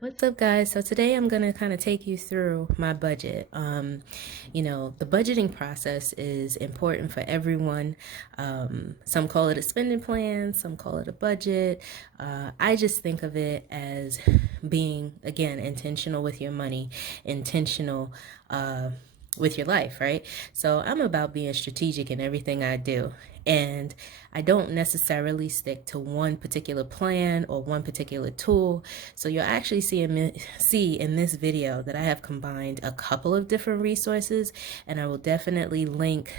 What's up, guys? So today I'm going to kind of take you through my budget. The budgeting process is important for everyone. Some call it a spending plan, some call it a budget. I just think of it as being, again, intentional with your money, intentional with your life, right? So I'm about being strategic in everything I do. And I don't necessarily stick to one particular plan or one particular tool. So you'll actually see in this video that I have combined a couple of different resources, and I will definitely link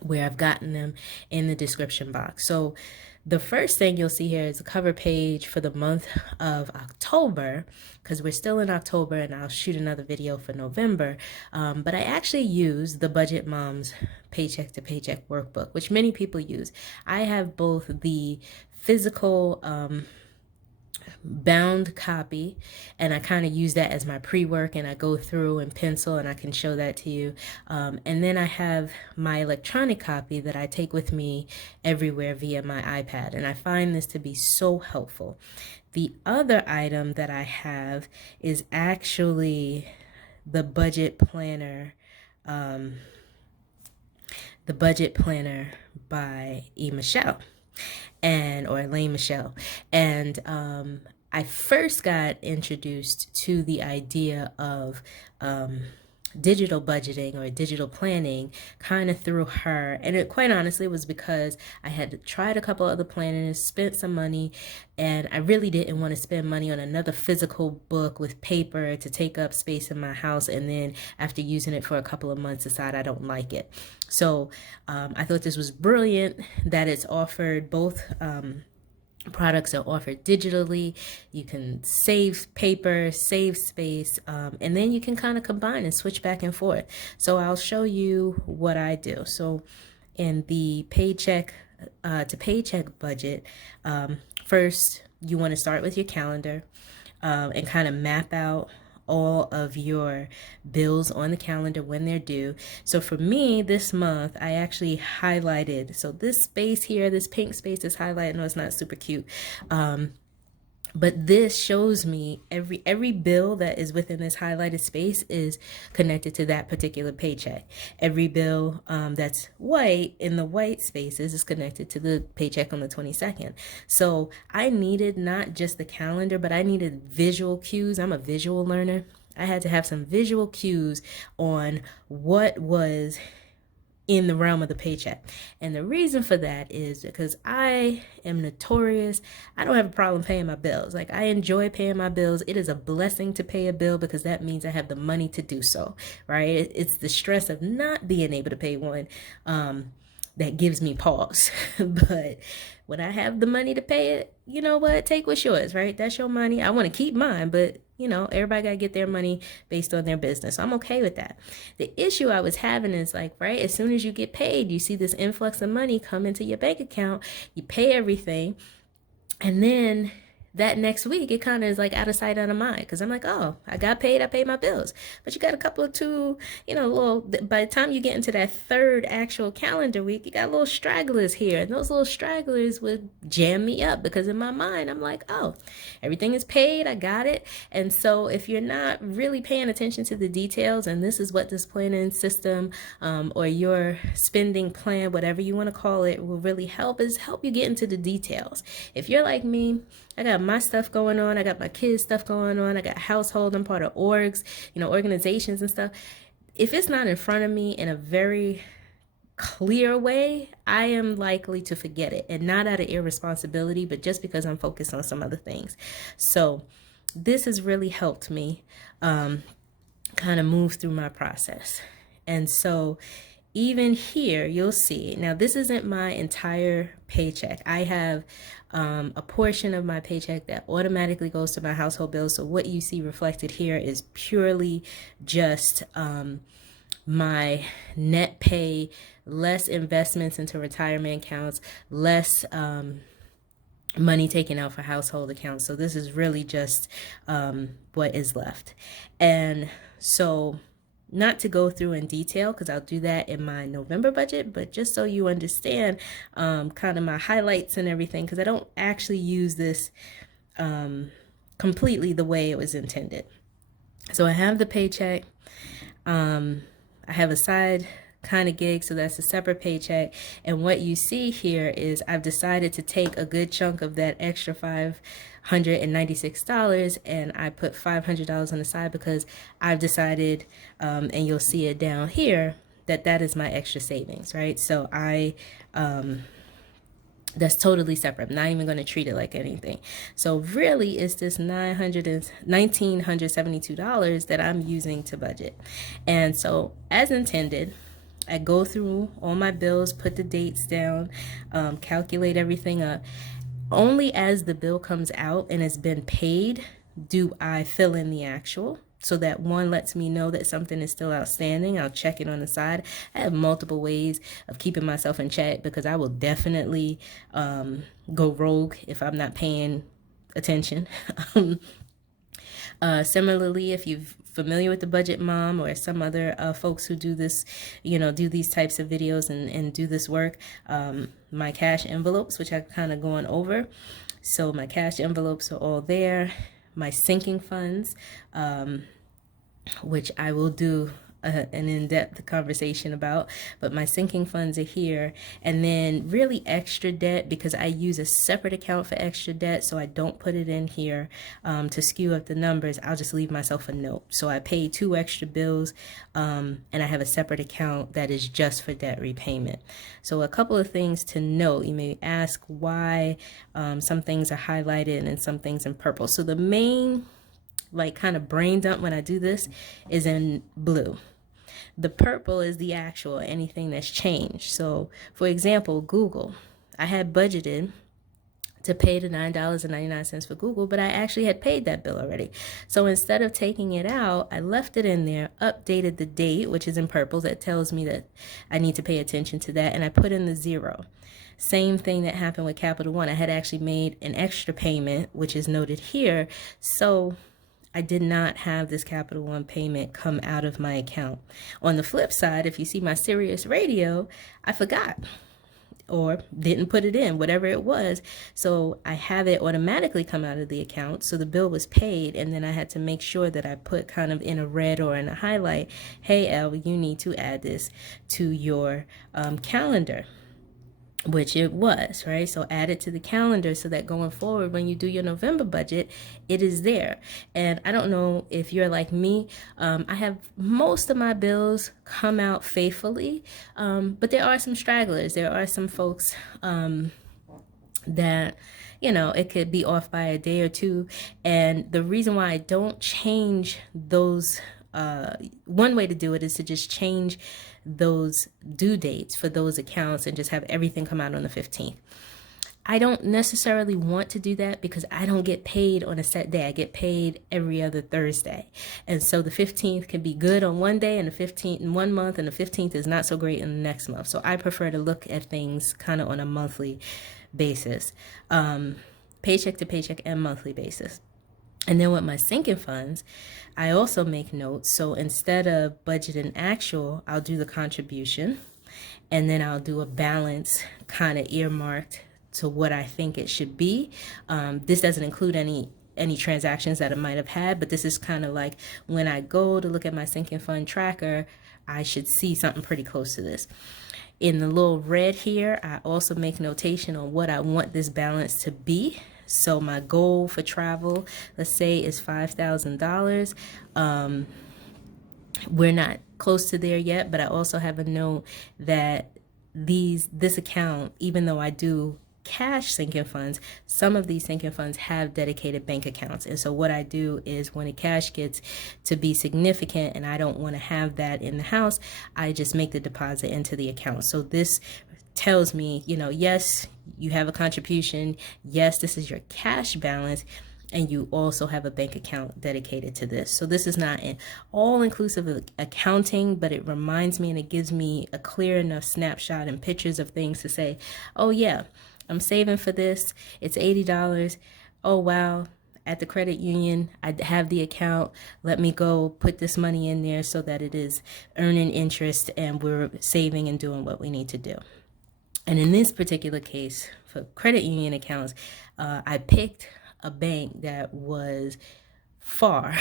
where I've gotten them in the description box. So the first thing you'll see here is a cover page for the month of October, because we're still in October and I'll shoot another video for November. But I actually use the Budget Moms Paycheck to Paycheck workbook, which many people use. I have both the physical bound copy, and I kind of use that as my pre-work, and I go through and pencil, and I can show that to you. And then I have my electronic copy that I take with me everywhere via my iPad, and I find this to be so helpful. The other item that I have is actually the budget planner, the budget planner by E. Michelle or Elaine Michelle. And I first got introduced to the idea of digital budgeting or digital planning kind of through her, and it quite honestly was because I had tried a couple other planners, spent some money, and I really didn't want to spend money on another physical book with paper to take up space in my house, and then after using it for a couple of months decide I don't like it. So I thought this was brilliant that it's offered both products are offered digitally. You can save paper, save space, and then you can kind of combine and switch back and forth. So I'll show you what I do. So in the paycheck to paycheck budget, first you want to start with your calendar and kind of map out all of your bills on the calendar when they're due. So for me this month, I actually highlighted, so this space here, this pink space is highlighted. No, it's not super cute. But this shows me every bill that is within this highlighted space is connected to that particular paycheck. Every bill that's white in the white spaces is connected to the paycheck on the 22nd. So I needed not just the calendar, but I needed visual cues. I'm a visual learner. I had to have some visual cues on what was in the realm of the paycheck. And the reason for that is because I am notorious. I don't have a problem paying my bills. Like, I enjoy paying my bills. It is a blessing to pay a bill because that means I have the money to do so, right? It's the stress of not being able to pay one that gives me pause. But when I have the money to pay it, you know what? Take what's yours, right? That's your money. I want to keep mine, but everybody got to get their money based on their business. So I'm okay with that. The issue I was having is like, right, as soon as you get paid, you see this influx of money come into your bank account, you pay everything, and then that next week it kind of is like out of sight, out of mind, because I'm like, oh, I got paid, I paid my bills. But you got a couple of little, by the time you get into that third actual calendar week, you got little stragglers here, and those little stragglers would jam me up because in my mind I'm like, oh, everything is paid, I got it. And so if you're not really paying attention to the details, and this is what this planning system or your spending plan, whatever you want to call it, will really help, is help you get into the details. If you're like me, I got my stuff going on, I got my kids' stuff going on, I got household, I'm part of orgs, organizations and stuff. If it's not in front of me in a very clear way, I am likely to forget it, and not out of irresponsibility, but just because I'm focused on some other things. So this has really helped me kind of move through my process. And so even here, you'll see, now this isn't my entire paycheck. I have a portion of my paycheck that automatically goes to my household bills. So what you see reflected here is purely just my net pay, less investments into retirement accounts, less money taken out for household accounts. So this is really just what is left. And so, not to go through in detail, because I'll do that in my November budget, but just so you understand kind of my highlights and everything, because I don't actually use this completely the way it was intended. So I have the paycheck. I have a side kind of gig, so that's a separate paycheck. And what you see here is I've decided to take a good chunk of that extra $596 and I put $500 on the side because I've decided, and you'll see it down here, that is my extra savings, right? So that's totally separate. I'm not even going to treat it like anything. So really it's this $1,972 that I'm using to budget. And so as intended, I go through all my bills, put the dates down, calculate everything up. Only as the bill comes out and it's been paid do I fill in the actual. So that one lets me know that something is still outstanding. I'll check it on the side. I have multiple ways of keeping myself in check because I will definitely go rogue if I'm not paying attention. Similarly, if you're familiar with the Budget Mom or some other folks who do this, do these types of videos and do this work, my cash envelopes, which I'm kind of going over. So my cash envelopes are all there. My sinking funds, which I will do an in-depth conversation about, but my sinking funds are here. And then really extra debt, because I use a separate account for extra debt, so I don't put it in here to skew up the numbers. I'll just leave myself a note. So I pay 2 extra bills, and I have a separate account that is just for debt repayment. So a couple of things to note. You may ask why some things are highlighted and some things in purple. So the main kind of brain dump when I do this is in blue. The purple is the actual, anything that's changed. So for example, Google, I had budgeted to pay the $9.99 for Google, but I actually had paid that bill already. So instead of taking it out, I left it in there, updated the date, which is in purple, that tells me that I need to pay attention to that, and I put in the 0. Same thing that happened with Capital One. I had actually made an extra payment, which is noted here. So I did not have this Capital One payment come out of my account. On the flip side, if you see my Sirius Radio, I forgot or didn't put it in, whatever it was. So I have it automatically come out of the account. So the bill was paid, and then I had to make sure that I put kind of in a red or in a highlight, hey, Elle, you need to add this to your calendar. Which it was, right? So add it to the calendar so that going forward, when you do your November budget, it is there. And I don't know if you're like me. I have most of my bills come out faithfully, but there are some stragglers. There are some folks that, it could be off by a day or two. And the reason why I don't change those, one way to do it is to just change those due dates for those accounts and just have everything come out on the 15th. I don't necessarily want to do that because I don't get paid on a set day. I get paid every other Thursday. And so the 15th can be good on one day and the 15th in one month, and the 15th is not so great in the next month. So I prefer to look at things kind of on a monthly basis, paycheck to paycheck and monthly basis. And then with my sinking funds, I also make notes. So instead of budget and actual, I'll do the contribution, and then I'll do a balance kind of earmarked to what I think it should be. This doesn't include any transactions that I might have had, but this is kind of like when I go to look at my sinking fund tracker, I should see something pretty close to this. In the little red here, I also make notation on what I want this balance to be. So my goal for travel, let's say, is $5,000. We're not close to there yet, but I also have a note that this account, even though I do cash sinking funds, some of these sinking funds have dedicated bank accounts. And so what I do is when a cash gets to be significant and I don't want to have that in the house, I just make the deposit into the account. So this tells me, yes, you have a contribution. Yes, this is your cash balance. And you also have a bank account dedicated to this. So this is not an all-inclusive accounting, but it reminds me and it gives me a clear enough snapshot and pictures of things to say, oh yeah, I'm saving for this. It's $80. Oh wow, at the credit union, I have the account. Let me go put this money in there so that it is earning interest and we're saving and doing what we need to do. And in this particular case, for credit union accounts, I picked a bank that was far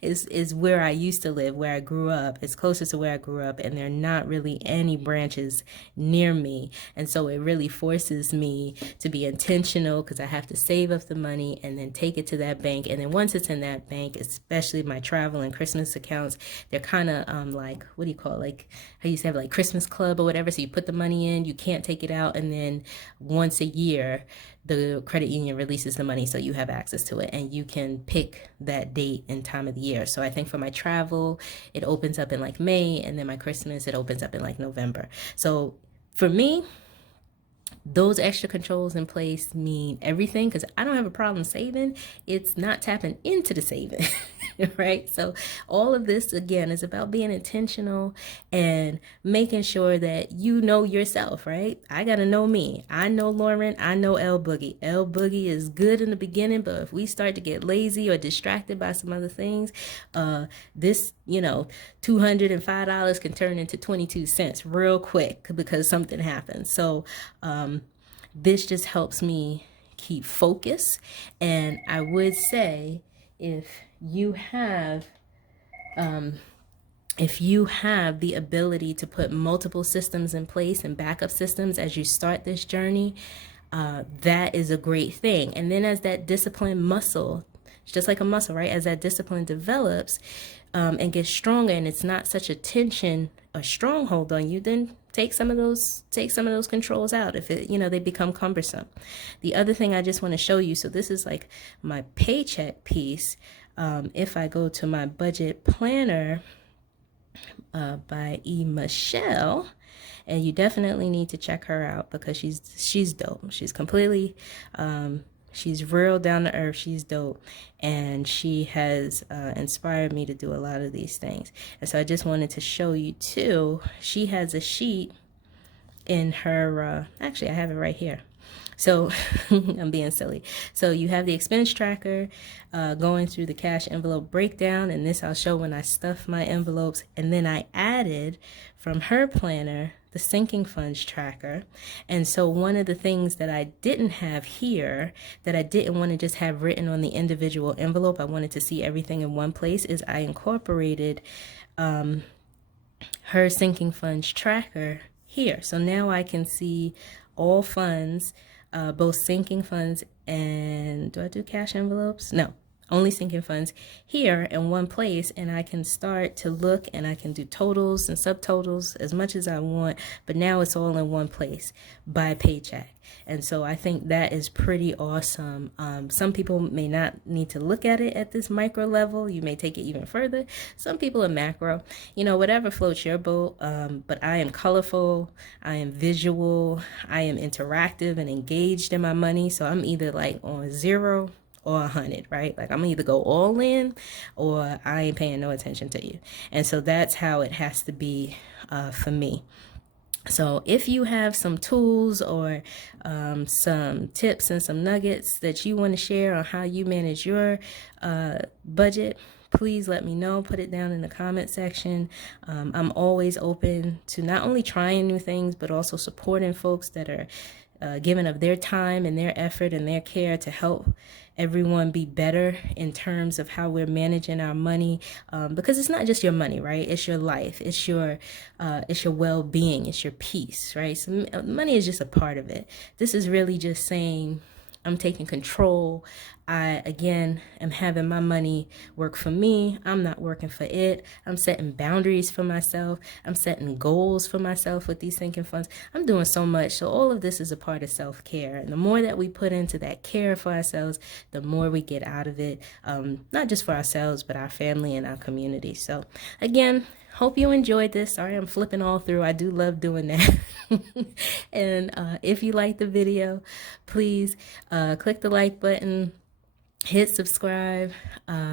is where I used to live, where I grew up. It's closer to where I grew up, and there are not really any branches near me. And so it really forces me to be intentional, because I have to save up the money and then take it to that bank. And then once it's in that bank, especially my travel and Christmas accounts, they're kind of like, what do you call it? Like, I used to have like Christmas Club or whatever. So you put the money in, you can't take it out, and then once a year the credit union releases the money, so you have access to it and you can pick that date and time of the year. So I think for my travel, it opens up in like May, and then my Christmas, it opens up in like November. So for me, those extra controls in place mean everything, because I don't have a problem saving. It's not tapping into the saving, right? So all of this, again, is about being intentional and making sure that you know yourself, right? I got to know me. I know Lauren. I know L Boogie. L Boogie is good in the beginning, but if we start to get lazy or distracted by some other things, this, $205 can turn into 22 cents real quick because something happens. So, this just helps me keep focus. And I would say, if you have the ability to put multiple systems in place and backup systems as you start this journey, that is a great thing. And then as that discipline muscle, it's just like a muscle, right? As that discipline develops and gets stronger, and it's not such a tension, a stronghold on you, then take some of those controls out if they become cumbersome. The other thing I just want to show you, so this is like my paycheck piece. If I go to my budget planner by E. Michelle, and you definitely need to check her out because she's dope. She's completely she's real down to earth. She's dope, and she has inspired me to do a lot of these things. And so I just wanted to show you too. She has a sheet in her actually I have it right here. So I'm being silly. So you have the expense tracker going through the cash envelope breakdown, and this I'll show when I stuff my envelopes. And then I added from her planner the sinking funds tracker. And so one of the things that I didn't have here, that I didn't want to just have written on the individual envelope, I wanted to see everything in one place, is I incorporated her sinking funds tracker here. So now I can see all funds, both sinking funds and, do I do cash envelopes? No, only sinking funds here in one place, and I can start to look, and I can do totals and subtotals as much as I want, but now it's all in one place by paycheck. And so I think that is pretty awesome. Some people may not need to look at it at this micro level. You may take it even further. Some people are macro, whatever floats your boat. But I am colorful, I am visual, I am interactive and engaged in my money. So I'm either like on 0 or 100, right? Like I'm either go all in or I ain't paying no attention to you. And so that's how it has to be for me. So if you have some tools or some tips and some nuggets that you want to share on how you manage your budget, please let me know. Put it down in the comment section. I'm always open to not only trying new things, but also supporting folks that are giving of their time and their effort and their care to help everyone be better in terms of how we're managing our money, because it's not just your money, right? It's your life, it's your well-being, it's your peace, right? So money is just a part of it. This is really just saying, I'm taking control. I, again, am having my money work for me. I'm not working for it. I'm setting boundaries for myself. I'm setting goals for myself with these sinking funds. I'm doing so much. So all of this is a part of self-care. And the more that we put into that care for ourselves, the more we get out of it, not just for ourselves, but our family and our community. So again, hope you enjoyed this. Sorry, I'm flipping all through. I do love doing that. And if you like the video, please click the like button, hit subscribe,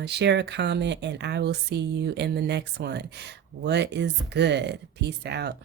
share a comment, and I will see you in the next one. What is good? Peace out.